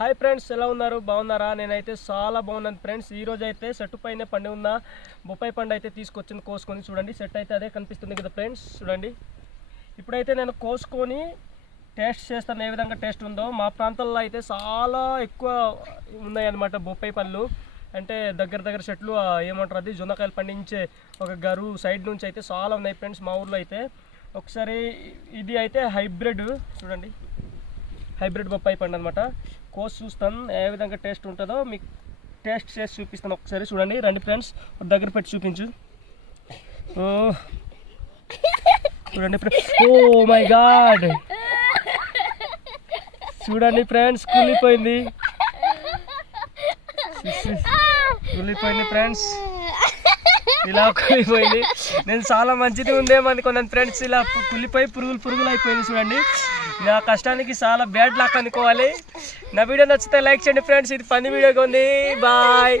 Hi friends, ఎలా ఉన్నారు? బాగున్నారా? నేనైతే చాలా బాగున్నాను ఫ్రెండ్స్. ఈరోజు అయితే చెట్టు పైన పండి ఉన్న బొప్పాయి పండు అయితే తీసుకొచ్చింది కోసుకొని. చూడండి, సెట్ అయితే అదే కనిపిస్తుంది కదా ఫ్రెండ్స్. చూడండి, ఇప్పుడైతే నేను కోసుకొని టేస్ట్ చేస్తాను ఏ విధంగా టేస్ట్ ఉందో. మా ప్రాంతంలో అయితే చాలా ఎక్కువ ఉన్నాయన్నమాట బొప్పాయి పళ్ళు. అంటే దగ్గర చెట్లు ఏమంటారు, అది జొన్నకాయలు పండించే ఒక గరువు సైడ్ నుంచి అయితే చాలా ఉన్నాయి ఫ్రెండ్స్ మా ఊర్లో అయితే. ఒకసారి ఇది అయితే హైబ్రిడ్, చూడండి హైబ్రిడ్ బొప్పాయి పండు అనమాట. కోసి చూస్తాను ఏ విధంగా టేస్ట్ ఉంటుందో, మీకు టేస్ట్ చేసి చూపిస్తాను. ఒకసారి చూడండి, రండి ఫ్రెండ్స్, దగ్గర పెట్టి చూపించు. చూడండి ఫ్రెండ్స్, ఓ మై గాడ్, చూడండి ఫ్రెండ్స్, కుళ్ళిపోయింది ఫ్రెండ్స్, ఇలా కుళ్ళిపోయింది. నేను చాలా మంచిది ఉందేమనుకున్నాను ఫ్రెండ్స్, ఇలా కుళ్ళిపోయి పురుగులు అయిపోయింది. చూడండి, నా కష్టానికి చాలా బ్యాడ్ లక్ అనుకోవాలి. నా వీడియో నచ్చితే లైక్ చేయండి ఫ్రెండ్స్. ఇది ఫన్నీ వీడియోగా ఉంది. బాయ్.